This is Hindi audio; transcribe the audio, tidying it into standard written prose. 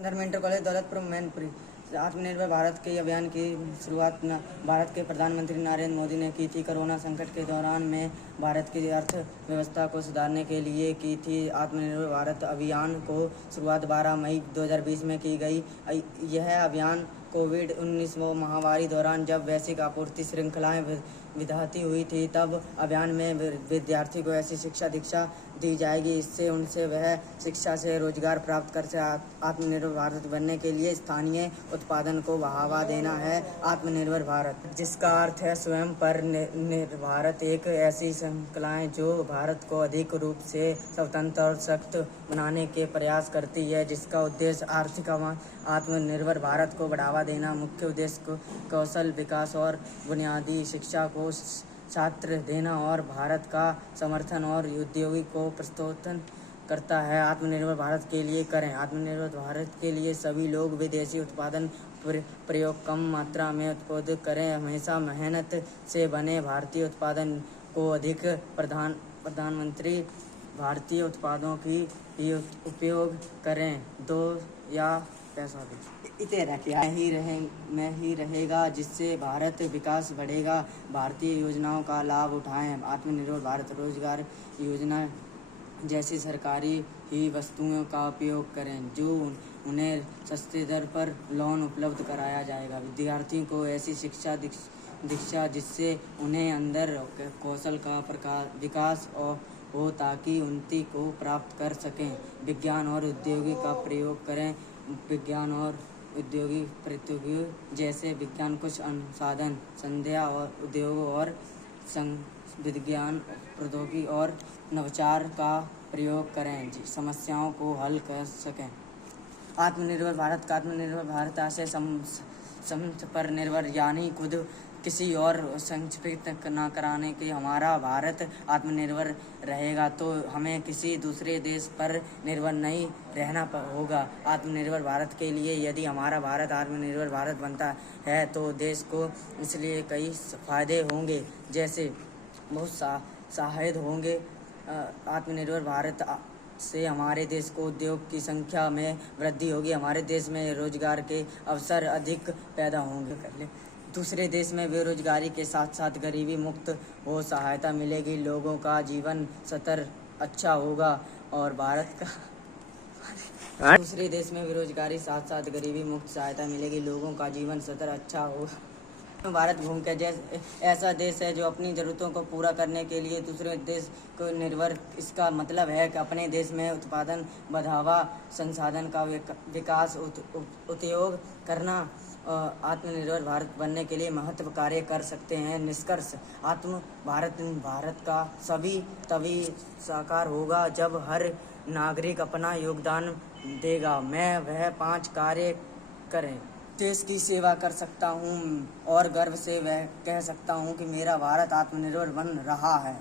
Governmental college Daulatpur Mainpuri. आत्मनिर्भर भारत के अभियान की शुरुआत भारत के प्रधानमंत्री नरेंद्र मोदी ने की थी। कोरोना संकट के दौरान में भारत की अर्थव्यवस्था को सुधारने के लिए की थी। आत्मनिर्भर भारत अभियान को शुरुआत 12 मई 2020 में की गई। यह अभियान कोविड-19 महामारी दौरान जब वैश्विक आपूर्ति श्रृंखलाएं विघटित हुई थी, तब अभियान में विद्यार्थी को ऐसी शिक्षा दीक्षा दी जाएगी इससे उनसे वह शिक्षा से रोजगार प्राप्त कर आत्मनिर्भर भारत बनने के लिए स्थानीय उत्पादन को बढ़ावा देना है। आत्मनिर्भर भारत, जिसका अर्थ है स्वयं पर निर्भर एक ऐसी श्रृंखलाएं जो भारत को अधिक रूप से स्वतंत्र और सशक्त बनाने के प्रयास करती है, जिसका उद्देश्य आर्थिक आत्मनिर्भर भारत को बढ़ावा देना। मुख्य उद्देश्य कौशल विकास और बुनियादी शिक्षा को छात्र देना और भारत का समर्थन और उद्योगी को प्रोत्साहन करता है। आत्मनिर्भर भारत के लिए करें। आत्मनिर्भर भारत के लिए सभी लोग विदेशी उत्पादन प्रयोग कम मात्रा में उत्पादन करें। हमेशा मेहनत से बने भारतीय उत्पादन को अधिक प्रधानमंत्री भारतीय उत्पादों की ही उपयोग करें। दो या पैसा भी इतने रखिया में ही रहेगा, जिससे भारत विकास बढ़ेगा। भारतीय योजनाओं का लाभ उठाएं। आत्मनिर्भर भारत रोजगार योजना जैसी सरकारी ही वस्तुओं का उपयोग करें जो उन्हें सस्ते दर पर लोन उपलब्ध कराया जाएगा। विद्यार्थियों को ऐसी शिक्षा दीक्षा जिससे उन्हें अंदर कौशल का विकास हो ताकि उन्नति को प्राप्त कर सकें। विज्ञान और उद्योगी का प्रयोग करें। विज्ञान और औद्योगिक प्रौद्योगिकी जैसे विज्ञान कुछ अनुसंधान संध्या और उद्योगों और विज्ञान प्रौद्योगिकी और नवाचार का प्रयोग करें समस्याओं को हल कर सकें। आत्मनिर्भर भारत आशय समझ पर निर्भर, यानी खुद किसी और संचित न कराने के हमारा भारत आत्मनिर्भर रहेगा तो हमें किसी दूसरे देश पर निर्भर नहीं रहना होगा। आत्मनिर्भर भारत के लिए यदि हमारा भारत आत्मनिर्भर भारत बनता है तो देश को इसलिए कई फायदे होंगे, जैसे बहुत सहायक होंगे। आत्मनिर्भर भारत से हमारे देश को उद्योग की संख्या में वृद्धि होगी। हमारे देश में रोजगार के अवसर अधिक पैदा होंगे। दूसरे देश में बेरोजगारी के साथ साथ गरीबी मुक्त हो सहायता मिलेगी। लोगों का जीवन स्तर अच्छा होगा और भारत का दूसरे देश में बेरोजगारी साथ साथ गरीबी मुक्त सहायता मिलेगी। लोगों का जीवन स्तर अच्छा होगा। भारत भूमि जैसे ऐसा देश है जो अपनी ज़रूरतों को पूरा करने के लिए दूसरे देश को निर्भर। इसका मतलब है कि अपने देश में उत्पादन बढ़ावा, संसाधन का विकास, उपयोग करना आत्मनिर्भर भारत बनने के लिए महत्व कार्य कर सकते हैं। निष्कर्ष, भारत का सभी तभी साकार होगा जब हर नागरिक अपना योगदान देगा। मैं वह 5 कार्य करें। देश की सेवा कर सकता हूँ और गर्व से वह कह सकता हूँ कि मेरा भारत आत्मनिर्भर बन रहा है।